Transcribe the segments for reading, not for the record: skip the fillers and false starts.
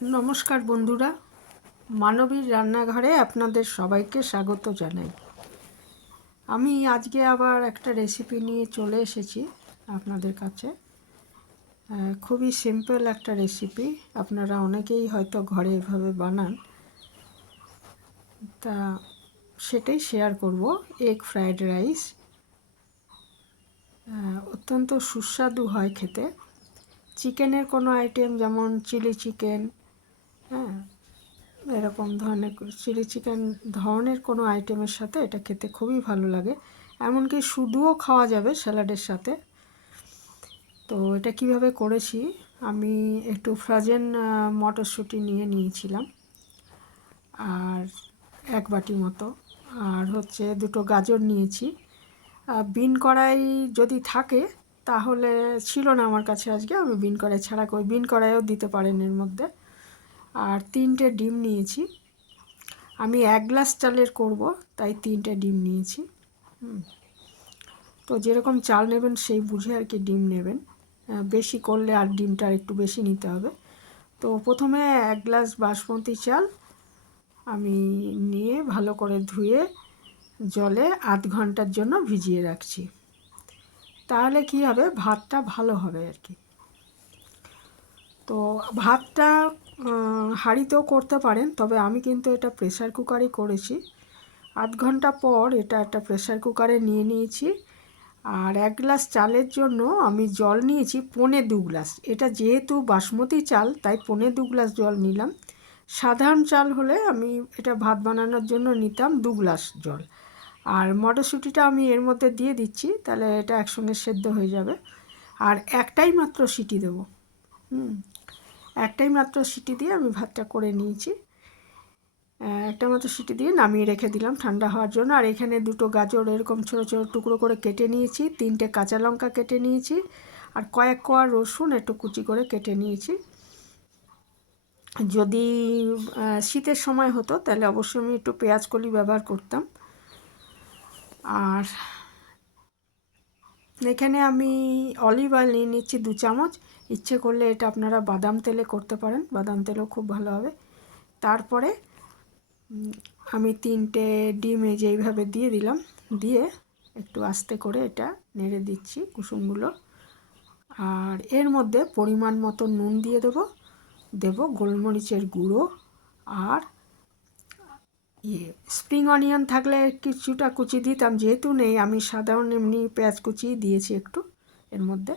নমস্কার বন্ধুরা, মানবীর রান্নাঘরে আপনাদের সবাইকে স্বাগত জানাই। আমি আজকে আবার একটা রেসিপি নিয়ে চলে এসেছি আপনাদের কাছে। খুবই সিম্পল একটা রেসিপি, আপনারা অনেকেই হয়তো ঘরে এভাবে বানান, তা সেটাই শেয়ার করব। এগ ফ্রায়েড রাইস অত্যন্ত সুস্বাদু হয় খেতে। চিকেনের কোনো আইটেম, যেমন চিলি চিকেন, হ্যাঁ, এরকম ধরনের চিলি চিকেন ধরনের কোনো আইটেমের সাথে এটা খেতে খুবই ভালো লাগে। এমনকি শুধুও খাওয়া যাবে স্যালাডের সাথে। তো এটা কিভাবে করেছি, আমি একটু ফ্রোজেন মটরশুঁটি নিয়েছিলাম, আর এক বাটি মতো, আর হচ্ছে দুটো গাজর নিয়েছি। বিন কড়াই যদি থাকে তাহলে, ছিল না আমার কাছে আজকে, আমি বিন কড়াই ছাড়া করি, বিন কড়াইও দিতে পারেন এর মধ্যে। আর 3টে ডিম নিয়েছি। আমি 1 গ্লাস চালের করব, তাই 3টে ডিম নিয়েছি। তো যেরকম চাল নেবেন সেই বুঝে আর কি ডিম নেবেন। বেশি করলে আর ডিমটা আর একটু বেশি নিতে হবে। তো প্রথমে 1 গ্লাস বাসমতি চাল আমি নিয়ে ভালো করে ধুয়ে জলে 8 ঘন্টার জন্য ভিজিয়ে রাখছি। তাহলে কি হবে, ভাতটা ভালো হবে আর কি। তো ভাতটা হাঁড়িতেও করতে পারেন, তবে আমি কিন্তু এটা প্রেসার কুকারেই করেছি। 8 ঘন্টা পর এটা একটা প্রেসার কুকারে নিয়ে নিয়েছি। আর 1 গ্লাস চালের জন্য আমি জল নিয়েছি 1.25 গ্লাস। এটা যেহেতু বাসমতি চাল, তাই 1.25 গ্লাস জল নিলাম। সাধারণ চাল হলে আমি এটা ভাত বানানোর জন্য নিতাম 2 গ্লাস জল। আর মটরশুঁটিটা আমি এর মধ্যে দিয়ে দিচ্ছি, তাহলে এটা একসঙ্গে সেদ্ধ হয়ে যাবে। আর একটাই মাত্র সিটি দেবো। একটাই মাত্র সিটি দিয়ে আমি ভাতটা করে নিয়েছি। একটা মাত্র সিটি দিয়ে নামিয়ে রেখে দিলাম ঠান্ডা হওয়ার জন্য। আর এখানে দুটো গাজর এরকম ছোটো ছোটো টুকরো করে কেটে নিয়েছি, 3টে কাঁচা লঙ্কা কেটে নিয়েছি, আর কয়েক কোয়া রসুন একটু কুচি করে কেটে নিয়েছি। যদি শীতের সময় হতো তাহলে অবশ্যই আমি একটু পেঁয়াজ কলি ব্যবহার করতাম। আর এখানে আমি অলিভ অয়েল নিয়ে নিচ্ছি 2 চামচ। ইচ্ছে করলে এটা আপনারা বাদাম তেলে করতে পারেন, বাদাম তেলেও খুব ভালো হবে। তারপরে আমি 3টে ডিম যেইভাবে দিয়ে দিলাম, দিয়ে একটু আস্তে করে এটা নেড়ে দিচ্ছি কুসুমগুলো। আর এর মধ্যে পরিমাণ মতো নুন দিয়ে দেবো গোলমরিচের গুঁড়ো, আর স্প্রিং অনিয়ন থাকলে কিছুটা কুচি দিতাম, যেহেতু নেই আমি সাধারণ এমনি পেঁয়াজ কুচি দিয়েছি একটু এর মধ্যে।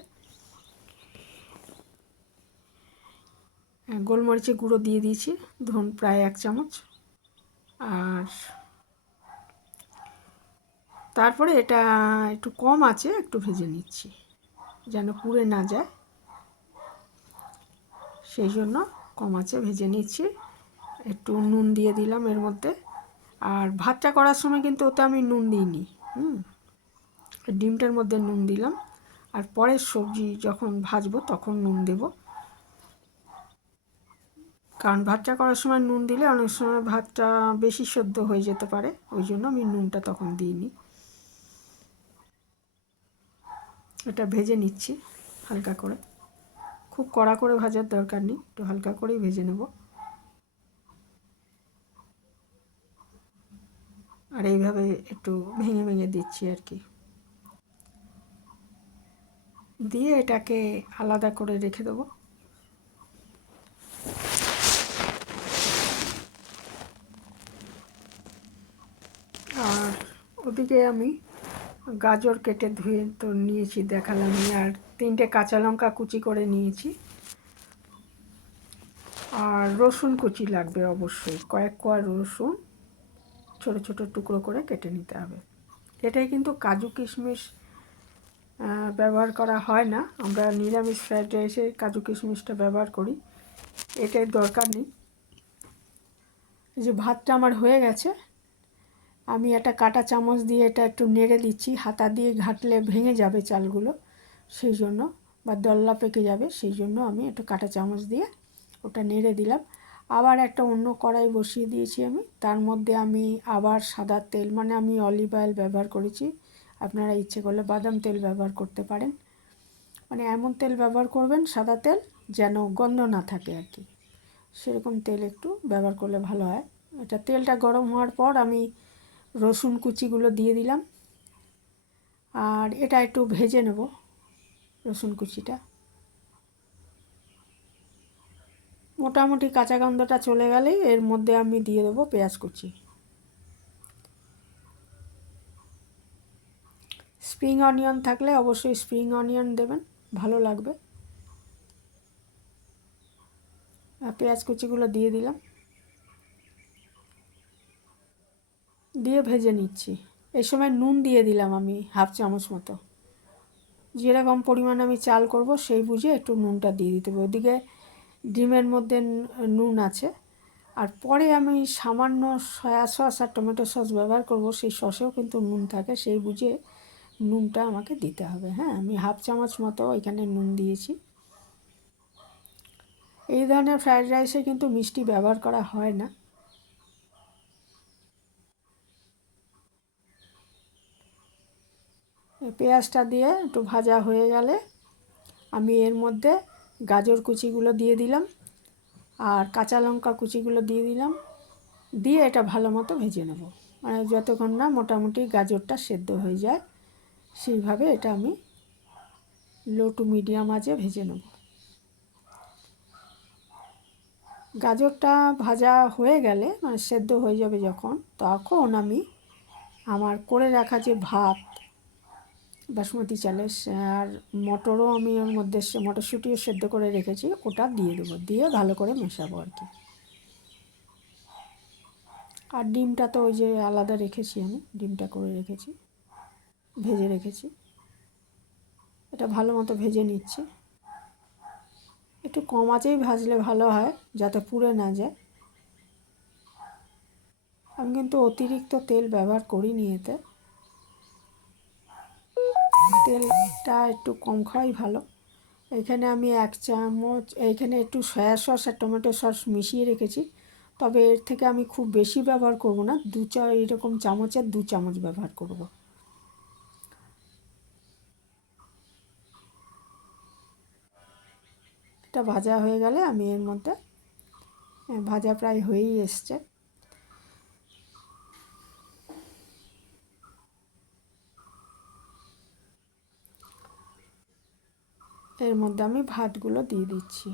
গোলমরিচের গুঁড়ো দিয়ে দিয়েছি, ধরুন প্রায় 1 চামচ। আর তারপরে এটা একটু কম আছে একটু ভেজে নিচ্ছি, যেন পুড়ে না যায়, সেই জন্য কম আছে ভেজে নিচ্ছি। একটু নুন দিয়ে দিলাম এর মধ্যে। আর ভাতটা করার সময় কিন্তু ওতে আমি নুন দিইনি, ডিমটার মধ্যে নুন দিলাম। আর পরের সবজি যখন ভাজবো তখন নুন দেব, কারণ ভাতটা করার সময় নুন দিলে অনেক সময় ভাতটা বেশি সেদ্ধ হয়ে যেতে পারে, ওই জন্য আমি নুনটা তখন দিইনি। এটা ভেজে নিচ্ছি হালকা করে, খুব কড়া করে ভাজার দরকার নেই, একটু হালকা করেই ভেজে নেব। আর এইভাবে একটু ভেঙে ভেঙে দিচ্ছি আর কি, দিয়ে এটাকে আলাদা করে রেখে দেবো। আর ওদিকে আমি গাজর কেটে ধুয়ে তো নিয়েছি, দেখালাম। আর 3টে কাঁচা লঙ্কা কুচি করে নিয়েছি। আর রসুন কুচি লাগবে অবশ্যই, কয়েক কোয়া রসুন ছোটো ছোটো টুকরো করে কেটে নিতে হবে। এটাই কিন্তু কাজু কিশমিশ ব্যবহার করা হয় না, আমরা নিরামিষ ফ্রাইড রাইসে কাজু কিশমিশটা ব্যবহার করি, এটার দরকার নেই। এই যে ভাতটা আমার হয়ে গেছে, আমি একটা কাঁটা চামচ দিয়ে এটা একটু নেড়ে দিচ্ছি, হাতা দিয়ে ঘাঁটলে ভেঙে যাবে চালগুলো, সেই জন্য, বা দল্লা পেকে যাবে, সেই জন্য আমি একটু কাঁটা চামচ দিয়ে ওটা নেড়ে দিলাম। আবার একটা অন্য কড়াই বসিয়ে দিয়েছি আমি, তার মধ্যে আমি আবার সাদা তেল, মানে আমি অলিভ অয়েল ব্যবহার করেছি, আপনারা ইচ্ছে করলে বাদাম তেল ব্যবহার করতে পারেন। মানে এমন তেল ব্যবহার করবেন, সাদা তেল, যেন গন্ধ না থাকে আর কি। সেরকম তেল একটু ব্যবহার করলে ভালো হয়। এটা তেলটা গরম হওয়ার পর আমি রসুন কুচিগুলো দিয়ে দিলাম, আর এটা একটু ভেজে নেব। রসুন কুচিটা মোটামুটি কাঁচা গন্ধটা চলে গেলেই এর মধ্যে আমি দিয়ে দেবো পেঁয়াজ কুচি। স্প্রিং অনিয়ন থাকলে অবশ্যই স্প্রিং অনিয়ন দেবেন, ভালো লাগবে। পেঁয়াজ কুচিগুলো দিয়ে দিলাম, দিয়ে ভেজে নিচ্ছি। এই সময় নুন দিয়ে দিলাম আমি হাফ চামচ মতো। যেরকম পরিমাণ আমি চাল করব সেই বুঝে একটু নুনটা দিয়ে দিতে হবে। ওদিকে ডিমের মধ্যে নুন আছে, আর পরে আমি সামান্য সয়া সস আর টমেটো সস ব্যবহার করব, সেই সসেও কিন্তু নুন থাকে, সেই বুঝে নুনটা আমাকে দিতে হবে। হ্যাঁ, আমি হাফ চামচ মতো এখানে নুন দিয়েছি। এই ধরনের ফ্রায়েড রাইসে কিন্তু মিষ্টি ব্যবহার করা হয় না। পেঁয়াজটা দিয়ে একটু ভাজা হয়ে গেলে আমি এর মধ্যে গাজর কুচিগুলো দিয়ে দিলাম, আর কাঁচা লঙ্কা কুচিগুলো দিয়ে দিলাম, দিয়ে এটা ভালো মতো ভেজে নেব। মানে যতক্ষণ না মোটামুটি গাজরটা সেদ্ধ হয়ে যায়, সেইভাবে এটা আমি লো টু মিডিয়াম আঁচে ভেজে নেব। গাজরটা ভাজা হয়ে গেলে মানে সেদ্ধ হয়ে যাবে যখন, তখন আমি আমার করে রাখা যে ভাত বাসমতি চালের, আর মটরও আমি ওর মধ্যে মটরশুঁটিও সেদ্ধ করে রেখেছি, ওটা দিয়ে দেবো, দিয়ে ভালো করে মেশাবো আর কি। আর ডিমটা তো ওই যে আলাদা রেখেছি, আমি ডিমটা করে রেখেছি, ভেজে রেখেছি। এটা ভালো মতো ভেজে নিচ্ছি। একটু কম আঁচেই ভাজলে ভালো হয়, যাতে পুড়ে না যায়। আমি কিন্তু অতিরিক্ত তেল ব্যবহার করিনি এতে, তেলটা একটু কম খাওয়াই ভালো। এখানে আমি 1 চামচ, এইখানে একটু সয়া সস আর টমেটো সস মিশিয়ে রেখেছি, তবে এর থেকে আমি খুব বেশি ব্যবহার করব না, এরকম চামচের 2 চামচ ব্যবহার করব। এটা ভাজা হয়ে গেলে আমি এর মধ্যে, ভাজা প্রায় হয়েই এসছে, এর মধ্যে আমি ভাতগুলো দিয়ে দিচ্ছি।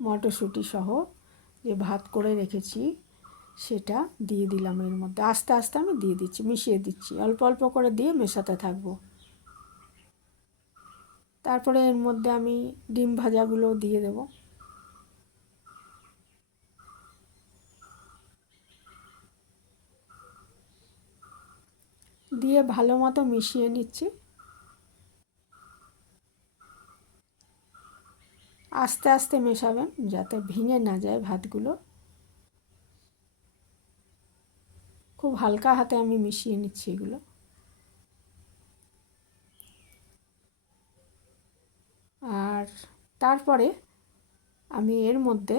মটরশুঁটি সহ যে ভাত করে রেখেছি সেটা দিয়ে দিলাম এর মধ্যে। আস্তে আস্তে আমি দিয়ে দিচ্ছি, মিশিয়ে দিচ্ছি, অল্প অল্প করে দিয়ে মেশাতে থাকবো। তারপরে এর মধ্যে আমি ডিম ভাজাগুলো দিয়ে দেব। দিয়ে ভালো মতো মিশিয়ে নিচ্ছি। আস্তে আস্তে মেশাবেন যাতে ভেঙে না যায় ভাতগুলো। খুব হালকা হাতে আমি মিশিয়ে নিচ্ছি এগুলো। আর তারপরে আমি এর মধ্যে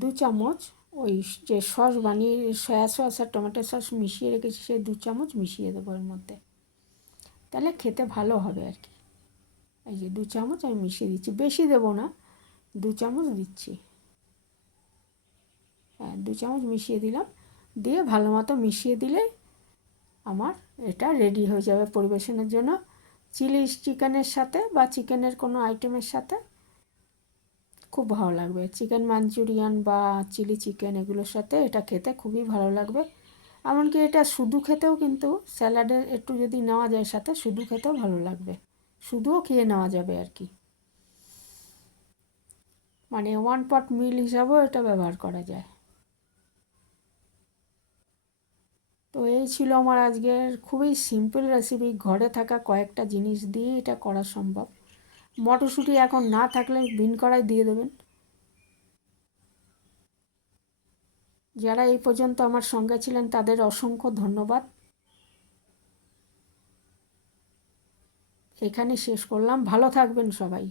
2 চামচ ওই যে সস বানিয়ে, সয়া সস আর টমেটো সস মিশিয়ে রেখেছি, সেই 2 চামচ মিশিয়ে দেবো এর মধ্যে, তাহলে খেতে ভালো হবে আর কি। এই যে 2 চামচ আমি মিশিয়ে দিচ্ছি, বেশি দেবো না, 2 চামচ দিচ্ছি। হ্যাঁ, 2 চামচ মিশিয়ে দিলাম, দিয়ে ভালো মতো মিশিয়ে দিলে আমার এটা রেডি হয়ে যাবে পরিবেশনের জন্য। চিলি চিকেনের সাথে বা চিকেনের কোনো আইটেমের সাথে খুব ভালো লাগবে। চিকেন মাঞ্চুরিয়ান বা চিলি চিকেন এগুলোর সাথে এটা খেতে খুবই ভালো লাগবে। এমনকি এটা শুধু খেতেও কিন্তু, স্যালাডের একটু যদি নেওয়া যায় সাথে, শুধু খেতেও ভালো লাগবে, শুধুও খেয়ে নেওয়া যাবে আর কি। মানে 1 পট মিল হিসাবেও এটা ব্যবহার করা যায়। তো এই ছিল আমার আজকের খুবই সিম্পল রেসিপি, ঘরে থাকা কয়েকটা জিনিস দিয়ে এটা করা সম্ভব। মটরশুঁটি এখন না থাকলে বিন কড়াই দিয়ে দেবেন। যারা এই পর্যন্ত আমার সঙ্গে ছিলেন তাদের অসংখ্য ধন্যবাদ। এখানে শেষ করলাম, ভালো থাকবেন সবাই।